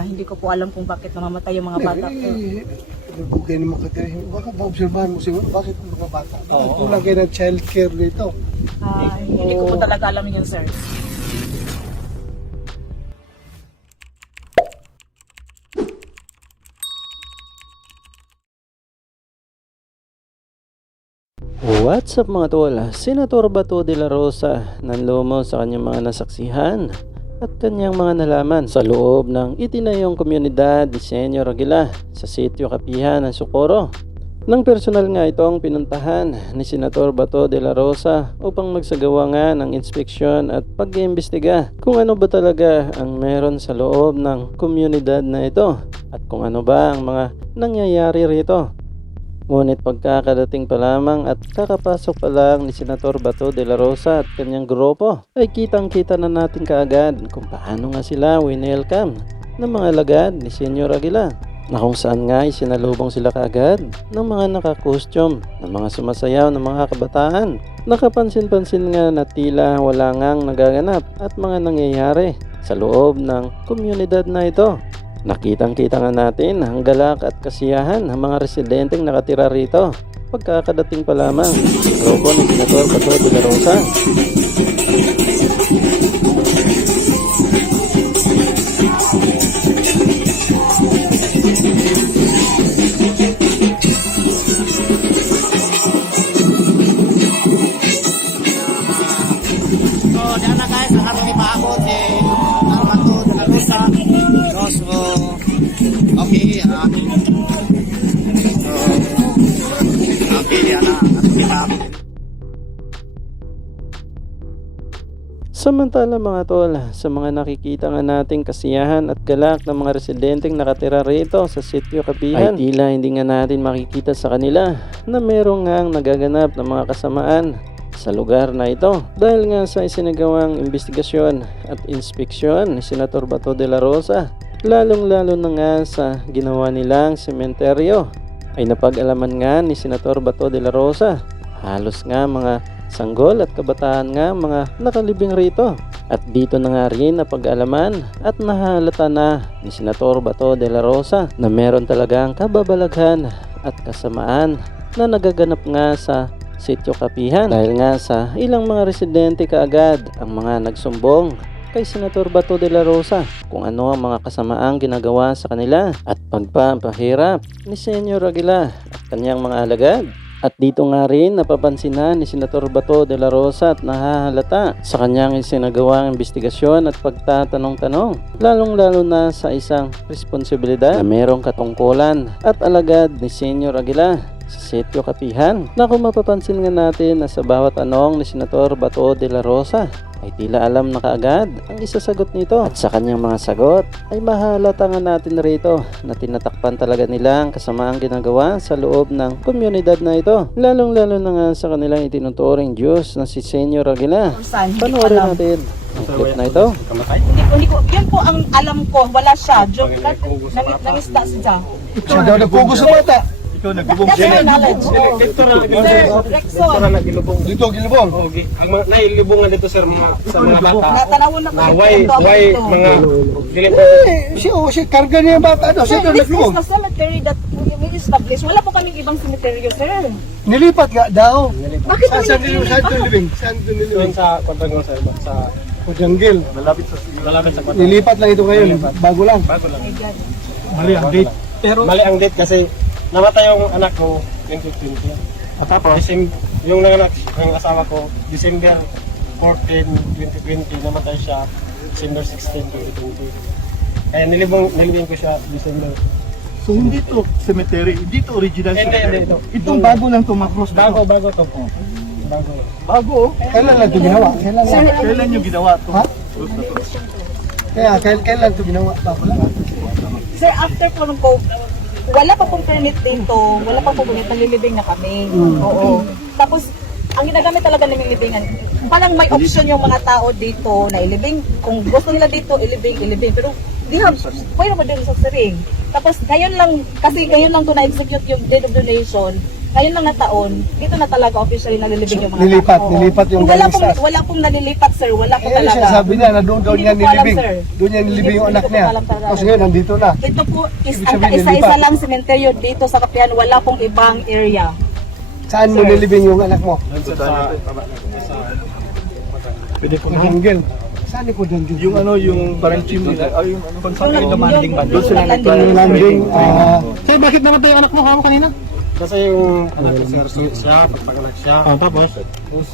Hindi ko po alam kung bakit namamatay yung mga bata po. Bugay naman ka tayo. Baka maobserbahan mo siguro, bakit mga bata? Kulang kayo ng child care dito. Hindi ko po talaga alam yun, sir. What's up mga tol? Senator Bato de la Rosa nanlumo sa kanyang mga nasaksihan at kanyang mga nalaman sa loob ng itinayong komunidad ni Senyor Aguila sa sitio Kapihan ng Socorro. Nang personal nga itong pinuntahan ni Senator Bato de la Rosa upang magsagawa nga ng inspeksyon at pag-iimbestiga kung ano ba talaga ang meron sa loob ng komunidad na ito at kung ano ba ang mga nangyayari rito. Ngunit pagkakadating pa lamang at kakapasok pa lang ni Senator Bato de la Rosa at kanyang grupo ay kitang-kita na natin kaagad kung paano nga sila winelcome ng mga alagad ni Senyor Aguila, na kung saan nga isinalubong sila kaagad ng mga nakakostyum ng mga sumasayaw ng mga kabataan. Nakapansin-pansin nga na tila wala ngang nagaganap at mga nangyayari sa loob ng komunidad na ito. Nakitang-kita nga natin ang galak at kasiyahan ng mga residenteng nakatira rito pagkakadating pa lamang ng grupo ni Senator Bato de la Rosa. So, diyan na guys, ang ating ipahakot si Bato de la Rosa. So, okay, okay, diyan na ang ating ipahakot. Samantala mga tol, sa mga nakikita nga nating kasiyahan at galak ng mga residenteng nakatira rito sa sitio Kapihan, ay tila hindi nga natin makikita sa kanila na merong ngang nagaganap ng mga kasamaan sa lugar na ito. Dahil nga sa isinagawang investigasyon at inspeksyon ni Senator Bato de la Rosa, lalong-lalo na nga sa ginawa nilang sementeryo, ay napag-alaman nga ni Senator Bato de la Rosa halos nga mga sanggol at kabataan nga mga nakalibing rito. At dito na nga rin napag-alaman at nahalata na ni Senator Bato de la Rosa na meron talagang kababalaghan at kasamaan na nagaganap nga sa sitio Kapihan, dahil nga sa ilang mga residente kaagad ang mga nagsumbong kay Senator Bato de la Rosa kung ano ang mga kasamaang ginagawa sa kanila at pagpapahirap ni Senyor Aguila at kanyang mga alagad. At dito nga rin napapansin na ni Senator Bato de la Rosa at nahahalata sa kanyang isinagawang investigasyon at pagtatanong-tanong, lalong-lalo na sa isang responsibilidad na merong katungkulan at alagad ni Senyor Aguila sa sitio Kapihan, na kung mapapansin nga natin na sa bawat tanong ni Senator Bato de la Rosa ay tila alam na kaagad ang isasagot nito, at sa kanyang mga sagot ay mahalata nga natin rito na tinatakpan talaga nila ang kasamaang ginagawa sa loob ng komunidad na ito, lalong-lalo na nga sa kanilang itinuturing Diyos na si Senyor Aguila. Panoorin natin ang clip na ito. Hindi ko, yun po ang alam ko, wala siya. Joke, nangisda siya. Siya daw nagpugo sa bata. Ikaw nagbubong That's my knowledge. Dito ra Sir, Rexon. nagilubong. Dito, Gilbong. Okay. Ang mga nailubungan dito sir sa mga bata. Natanawon na Na why mga dili pa Siya karga niya yung bata. Siya daw This is naglubong. the cemetery that we established. Wala po kaming ibang cemetery, sir. Nilipat nga daw. Bakit Saan hindi doon living? Saan doon doon living? sa kontrang sir sa Kujanggil. malapit sa kontrang. Nilipat lang ito ngayon. Bago lang. Bago lang. Mali ang date. Pero Mali ang date kasi namatay yung anak ko 2020. tapos Yung nanganak ng asawa ko December 14, 2020, namatay siya December 16, 2020. Kaya nilibing ko siya December. So hindi to cemetery, hindi to original Hindi, cemetery. hindi ito. Itong bago lang to macross. Bago to po. Bago. Bago. kailan lang ito ginawa? Kailan lang? Kailan nyo ginawa to? Ha? Kailan ito ginawa? Bago lang. Sir, after po nung wala pa pong permit dito, wala pa pong permit, nalilibing na kami. Oo. Tapos, ang ginagamit talaga ng libingan, parang may option yung mga tao dito na ilibing. Kung gusto nila dito, ilibing. Pero, di have, pwede mo din sa siring. Tapos, ngayon lang, kasi ngayon lang to na-execute yung deed of donation, ngayon lang na taon, dito na talaga officially nalilibing yung mga Nilipat, tao. nilipat yung wala galing pong, sa- wala pong nalilipat, sir. Wala po Eh, talaga. siya sabi niya na doon daw Hindi niya ko po alam, nilibing. sir. Doon niya nilibing yung Hindi anak ko niya. po alam talaga. Tapos ngayon, nandito na. Ito po is Ibig ang sabihin, kaisa-isa nilipat. lang sementeryo dito sa Kapihan. Wala pong ibang area. Saan mo Sir. nilibing yung anak mo? Pwede po na. Jungle. Saan po doon? Yung ano, yung parang team nila, ay yung ano, Yung landing ba? doon sila Yung landing. Sir, bakit namatay yung anak mo kamo kanina? Kasi yung anak ko sir, sweet siya, pagpaganak siya. Tapos? Tapos,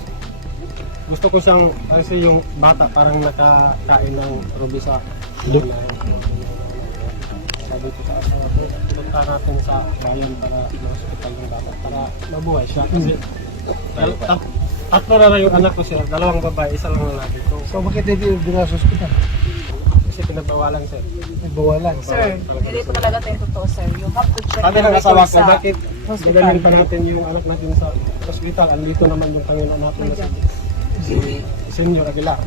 gusto ko siyang, kasi yung bata parang nakakain ng ruby sa sabi ko sa asawa ko, punta natin sa bayan para ma-hospital yung bata para mabuhay siya. Kasi tatlo na lang yung anak ko sir, dalawang babae, isa lang lalaki ko. So bakit hindi yung dinala sa ospital? Kasi pinagbawalan sir. Nagbawalan. Sir, hindi po talaga tayo totoo, sir. You have to check Sabi the ng asawa records ko, sa bakit hospital. gagalin pa natin yung anak natin sa hospital? Andito naman yung Panginoon natin na si Senyor Aguilar.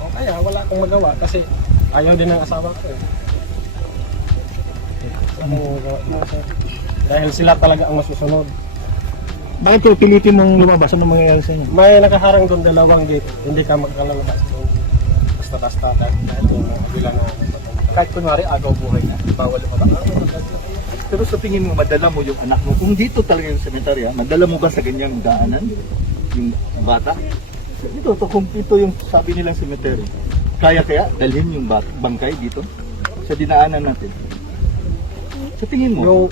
O kaya wala akong magawa kasi ayaw din ng asawa ko eh. Wala akong magawa mo, sir. Dahil sila talaga ang masusunod. Bakit ko pilitin mong lumabas? Ano mangyayari sa inyo? May nakaharang doon dalawang gate, hindi ka makakalabas doon. Basta-basta dahil yung Aguilar na Kahit kunwari agaw buhay na, bawal lumabas. Pero sa tingin mo, madala mo yung anak mo. Kung dito talaga yung cemetery, madala mo ba sa ganyang daanan? Yung bata? Dito, to kumpito yung sabi nilang cemetery. Kaya dalhin yung bangkay dito sa dinaanan natin. Sa tingin mo,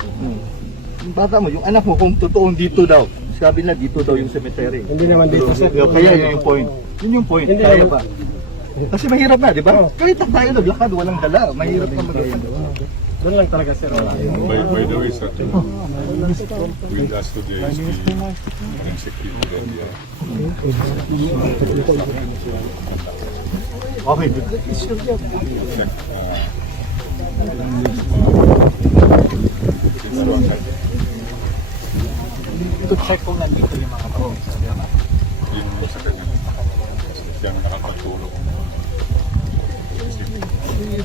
yung bata mo, yung anak mo, kung totoong dito daw, sabi na dito daw yung cemetery. Hindi naman dito, sir. Kaya yun yung point. Yun yung point. Hindi Kaya naman. ba? Kasi mahirap na, di ba? Kahit na tayo naglakad, walang dala. Mahirap na maglakad. Doon lang talaga sir. Wala. By the way, sir, with us to the ISP and security area. Okay, good. Ito check kung nandito yung mga Yun sa kanya. Siya ang nakapagtulong.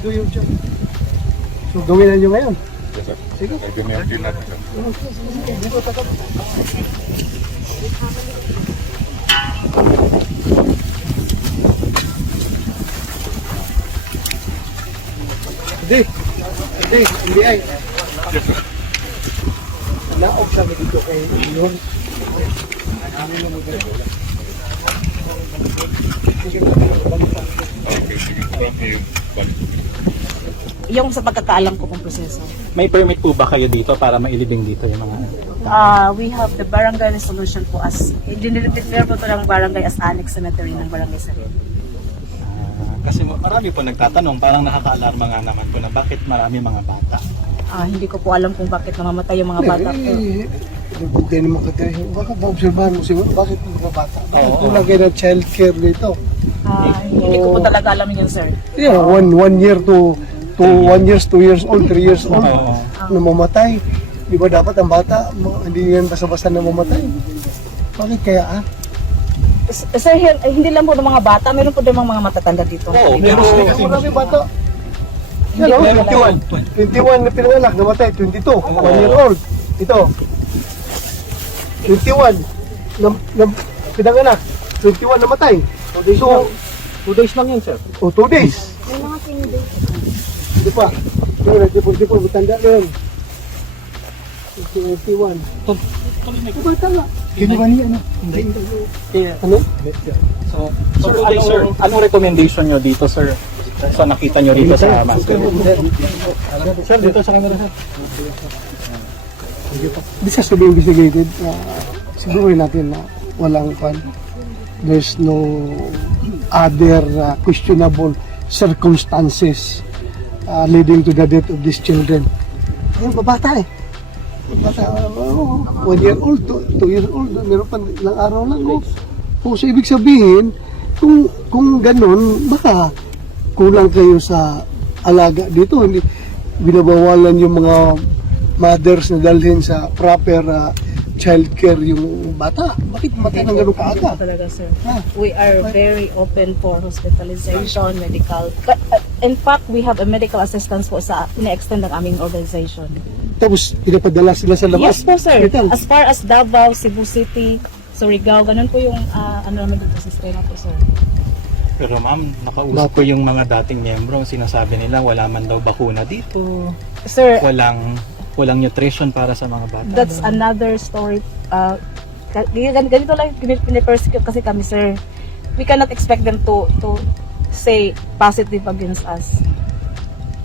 Do your job. So gawin na nyo ngayon. Yes, sir. Ay, din natin, sir. Hindi ay. Naog sa dito kay yun. Okay. Yung sa pagkakaalam ko kung proseso. May permit po ba kayo dito para mailibing dito yung mga We have the barangay resolution po as, dinideclare po ito ng barangay as annex cemetery ng barangay Sarin. kasi marami po nagtatanong, parang nakaka-alarma nga naman po na bakit marami mga bata. Hindi ko po alam kung bakit namamatay yung mga bata po. Nabugay naman ka tayo. Baka ba-obserbahan mo siguro, bakit mga bata? Bakit Oo. kulang kayo ng child care dito? Hindi ko po talaga alam yun, sir. Yeah, one year to 1 years, 2 years old, 3 years old. Oo. Namamatay. Di ba dapat ang bata, hindi yan basta-basta namamatay? Bakit kaya Sir, hindi lang po ng mga bata, meron po din mga matatanda dito. Oo, Pero marami bata. Hindi Yan, po oh, talaga. 21 na pinanganak, namatay, 22, 1 year old. Ito, 21 na pinanganak, 21 namatay. So, 2 days lang yan, sir. 2 days. May mga days. Hindi pa. Hindi po, matanda na yun. 21. Bata nga. Ginawa niya, ano? Ano? So 2 days, sir. Anong recommendation nyo dito, sir? So nakita nyo rito sa master. Sir, dito sa camera, sir. This has to be investigated. Siguro natin na walang pan. There's no other questionable circumstances leading to the death of these children. Ayun, babata eh. Babata, 1 year old, 2 years old, meron pa ilang araw lang. So ibig sabihin, kung ganun, baka kulang kayo sa alaga dito. Hindi binabawalan yung mga mothers na dalhin sa proper child care yung bata. Bakit matay ng ganun kaaga? Talaga, sir. We are very open for hospitalization, medical. In fact, we have a medical assistance po sa ina-extend ng aming organization. tapos pinapadala sila sa labas. Yes po, sir. Kapital. As far as Davao, Cebu City, Surigao, ganun po yung ano naman dito sa sistema po, sir. Pero ma'am, nakausap ko yung mga dating miyembro, sinasabi nila wala man daw bakuna dito, Sir, walang nutrition para sa mga bata. that's another story. Ganito lang pinipersecute kasi kami, sir. We cannot expect them to say positive against us.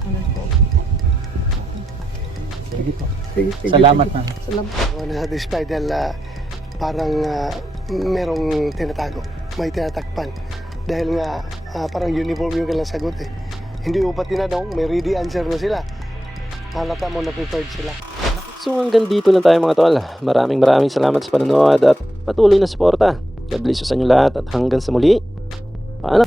Ano po? Sige po. Sige, sige, Salamat sige. ma'am. Salamat. Ako na-satisfied dahil parang merong tinatago, may tinatakpan. Dahil nga parang uniform yung kailang sagot eh. Hindi upat tinanong, may ready answer na sila. Halata mo na prepared sila. So hanggang dito lang tayo mga tol. Maraming salamat sa panonood at patuloy na suporta. God bless you sa inyo lahat at hanggang sa muli. Paalam.